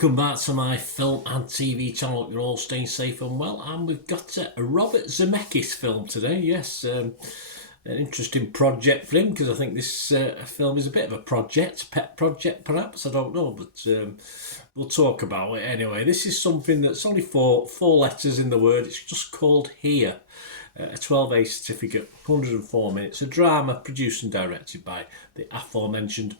welcome back to my film and TV channel. You're all staying safe and well, and we've got a Robert Zemeckis film today. Yes, an interesting project for him, because I think this film is a bit of a pet project perhaps, I don't know, but we'll talk about it anyway. This is something that's only four letters in the word. It's just called Here. A 12A certificate, 104 minutes, a drama produced and directed by the aforementioned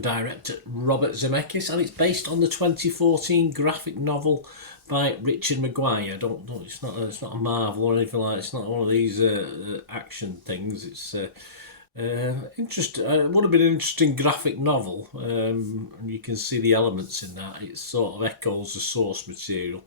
director Robert Zemeckis, and it's based on the 2014 graphic novel by Richard Maguire. It's not a Marvel or anything like that. It's not one of these action things. It's interesting. It would have been an interesting graphic novel, and you can see the elements in that. It sort of echoes the source material,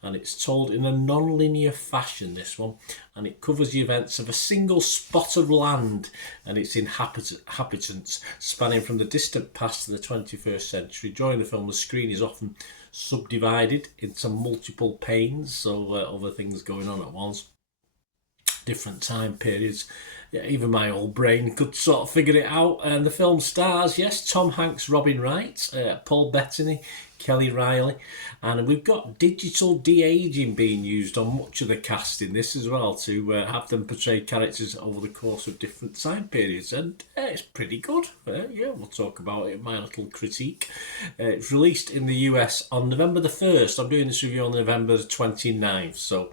and it's told in a non-linear fashion, this one, and it covers the events of a single spot of land and its inhabitants, spanning from the distant past to the 21st century. During the film, the screen is often subdivided into multiple panes, so other things going on at once, different time periods. Yeah, even my old brain could sort of figure it out. And the film stars, yes, Tom Hanks, Robin Wright, Paul Bettany, Kelly Riley, and we've got digital de-aging being used on much of the cast in this as well, to have them portray characters over the course of different time periods, and it's pretty good. Yeah, we'll talk about it in my little critique. It's released in the US on November the 1st. I'm doing this review on November the 29th, so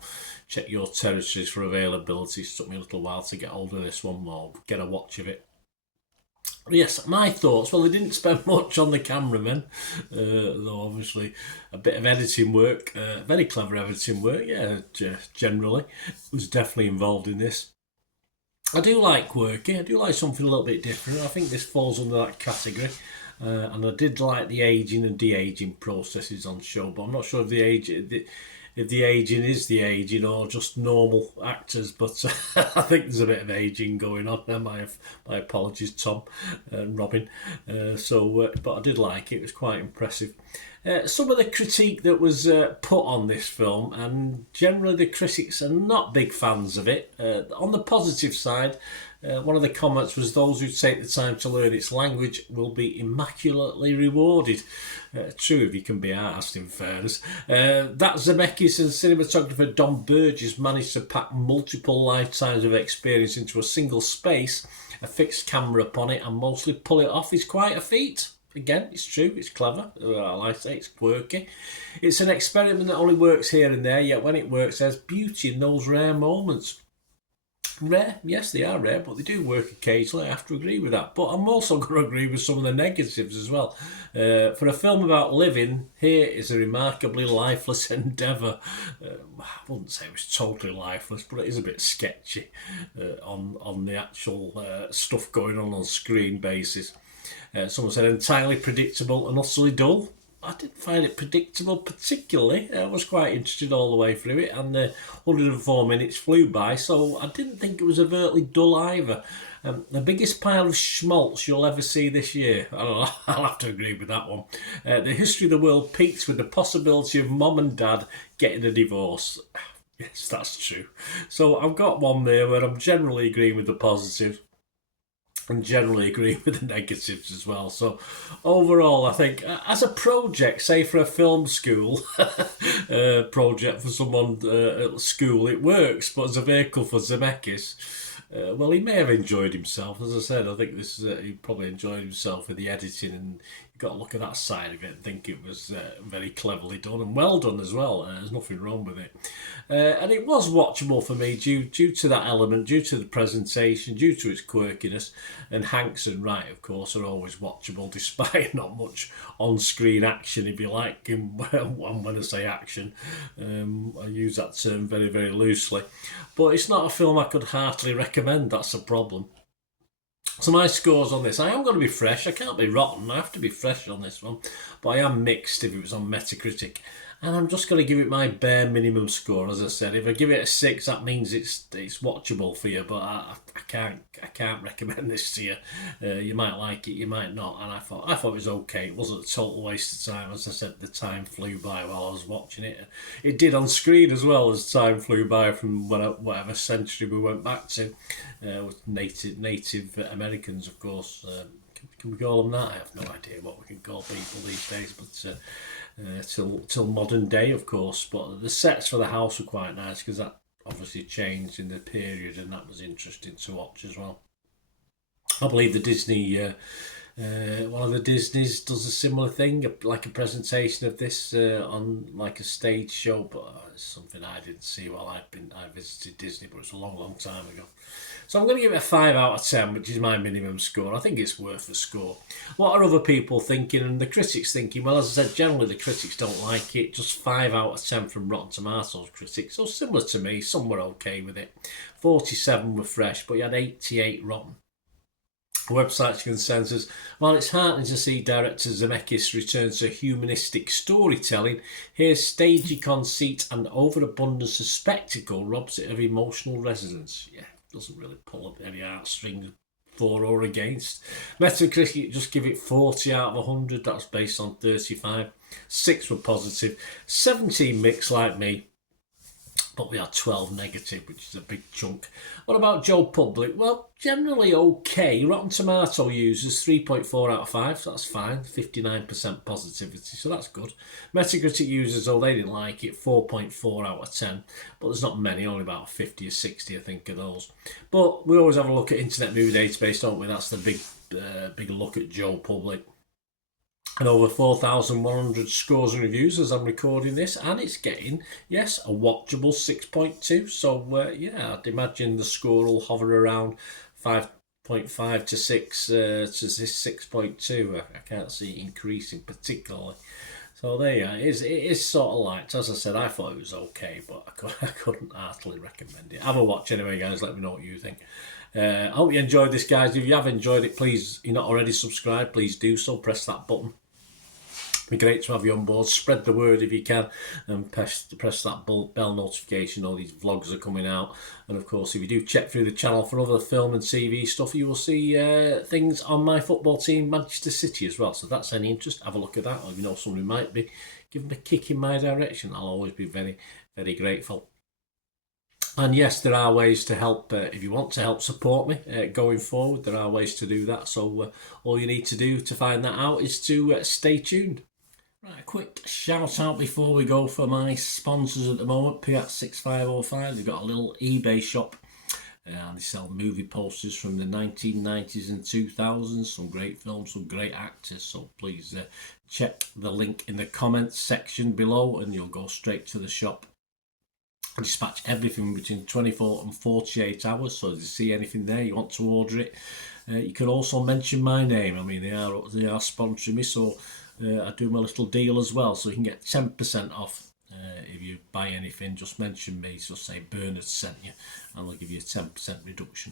check your territories for availability. It took me a little while to get hold of this one, or get a watch of it. Yes, my thoughts. Well, they didn't spend much on the cameramen, though obviously a bit of editing work, very clever editing work, yeah, generally, was definitely involved in this. I do like quirky, I do like something a little bit different. I think this falls under that category. And I did like the aging and de-aging processes on show, but I'm not sure if the aging is the aging or just normal actors, but I think there's a bit of aging going on there. My apologies, Tom and Robin. But I did like it. It was quite impressive. Some of the critique that was put on this film, and generally the critics are not big fans of it. On the positive side, one of the comments was, those who take the time to learn its language will be immaculately rewarded. True, if you can be asked, in fairness. That Zemeckis and cinematographer Don Burgess managed to pack multiple lifetimes of experience into a single space, a fixed camera upon it, and mostly pull it off is quite a feat. Again, it's true, it's clever, like I say, it's quirky. It's an experiment that only works here and there, yet when it works, there's beauty in those rare moments. Rare, yes, they are rare, but they do work occasionally. I have to agree with that. But I'm also going to agree with some of the negatives as well. For a film about living, here is a remarkably lifeless endeavour. I wouldn't say it was totally lifeless, but it is a bit sketchy on the actual stuff going on screen basis. Someone said entirely predictable and utterly dull. I didn't find it predictable particularly. I was quite interested all the way through it, and 104 minutes flew by, so I didn't think it was overtly dull either. The biggest pile of schmaltz you'll ever see this year. I don't know, I'll have to agree with that one. The history of the world peaks with the possibility of mom and dad getting a divorce. Yes, that's true. So I've got one there where I'm generally agreeing with the positives, and generally agree with the negatives as well. So overall, I think as a project, say for a film school project for someone at school, it works. But as a vehicle for Zemeckis, well, he may have enjoyed himself. As I said, I think this is he probably enjoyed himself with the editing, and you've got to look at that side of it and think it was very cleverly done and well done as well. There's nothing wrong with it. And it was watchable for me due to that element, due to the presentation, due to its quirkiness. And Hanks and Wright, of course, are always watchable, despite not much on-screen action, if you like. And when I say action, I use that term very, very loosely. But it's not a film I could heartily recommend. That's a problem. So my scores on this, I am going to be fresh. I can't be rotten. I have to be fresh on this one. But I am mixed if it was on Metacritic. And I'm just going to give it my bare minimum score. As I said, if I give it a 6, that means it's watchable for you. But I can't recommend this to you. You might like it, you might not. And I thought it was okay. It wasn't a total waste of time. As I said, the time flew by while I was watching it. It did on screen as well, as time flew by from whatever century we went back to, with Native Americans, of course. Can we call them that? I have no idea what we can call people these days, but till modern day, of course. But the sets for the house were quite nice because that obviously changed in the period, and that was interesting to watch as well. I believe the Disney, one of the Disneys does a similar thing, like a presentation of this on like a stage show, but it's something I didn't see while I visited Disney, but it's a long, long time ago. So I'm going to give it a 5 out of 10, which is my minimum score. I think it's worth the score. What are other people thinking and the critics thinking? Well, as I said, generally the critics don't like it. Just 5 out of 10 from Rotten Tomatoes critics. So similar to me, some were okay with it. 47 were fresh, but you had 88 rotten. Website's consensus. While it's heartening to see director Zemeckis return to humanistic storytelling, his stagey conceit and overabundance of spectacle robs it of emotional resonance. Yeah, doesn't really pull up any heartstrings for or against. Metacritic just give it 40 out of 100. That's based on 35. 6 were positive. 17 mixed like me. But we had 12 negative, which is a big chunk. What about Joe Public? Well, generally okay. Rotten Tomato users 3.4 out of 5, so that's fine. 59% positivity, so that's good. Metacritic users, oh, they didn't like it, 4.4 out of 10. But there's not many, only about 50 or 60, I think, of those. But we always have a look at Internet Movie Database, don't we? That's the big look at Joe Public. And over 4,100 scores and reviews as I'm recording this, and it's getting, yes, a watchable 6.2. So, yeah, I'd imagine the score will hover around 5.5 to 6 to this 6.2. I can't see it increasing particularly. So there you are. It is sort of liked. As I said, I thought it was okay, but I couldn't heartily recommend it. Have a watch anyway, guys. Let me know what you think. I hope you enjoyed this, guys. If you have enjoyed it, please, you're not already subscribed, please do so. Press that button. It'd be great to have you on board. Spread the word if you can, and press that bell notification. All these vlogs are coming out, and of course, if you do check through the channel for other film and TV stuff, you will see things on my football team, Manchester City, as well. So if that's any interest, have a look at that. Or if you know someone who might be, give them a kick in my direction. I'll always be very, very grateful. And yes, there are ways to help. If you want to help support me going forward, there are ways to do that. So all you need to do to find that out is to stay tuned. Right, a quick shout out before we go for my sponsors at the moment. Piat 6505, they've got a little eBay shop. They sell movie posters from the 1990s and 2000s. Some great films, some great actors. So please check the link in the comments section below and you'll go straight to the shop. I dispatch everything between 24 and 48 hours. So if you see anything there, you want to order it, you can also mention my name. I mean, they are sponsoring me, so I do my little deal as well, so you can get 10% off if you buy anything. Just mention me, so say Bernard sent you, and they'll give you a 10% reduction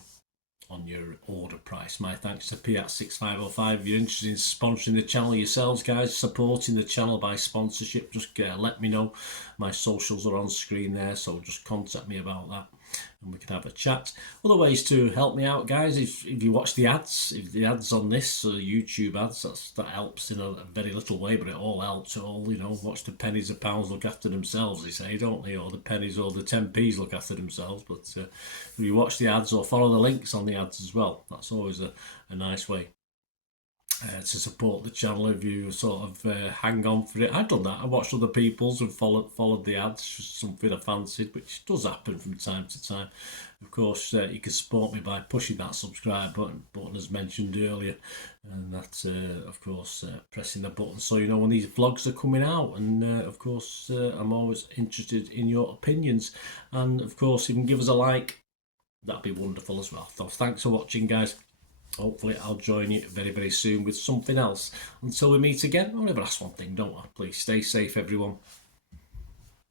on your order price. My thanks to Piat 6505. If you're interested in sponsoring the channel yourselves, guys, supporting the channel by sponsorship, just let me know. My socials are on screen there, so just contact me about that and we can have a chat. Other ways to help me out, guys, if you watch the ads, if the ads on this YouTube ads, that helps in a very little way, but it all helps. All, you know, watch the pennies and pounds look after themselves, they say, don't they? Or the pennies or the 10p's look after themselves. But if you watch the ads or follow the links on the ads as well, that's always a nice way to support the channel. If you sort of hang on for it, I've done that. I watched other people's and followed the ads, something I fancied, which does happen from time to time. Of course, you can support me by pushing that subscribe button as mentioned earlier, and that of course pressing the button so you know when these vlogs are coming out. And of course I'm always interested in your opinions, and of course you can give us a like, that'd be wonderful as well. So thanks for watching, guys. Hopefully I'll join you very, very soon with something else. Until we meet again, I'll never ask one thing, don't I? Please stay safe, everyone.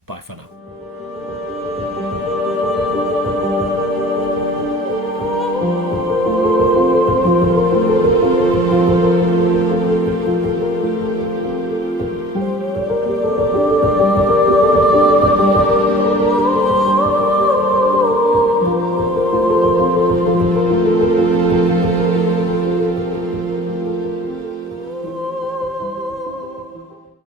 Bye for now.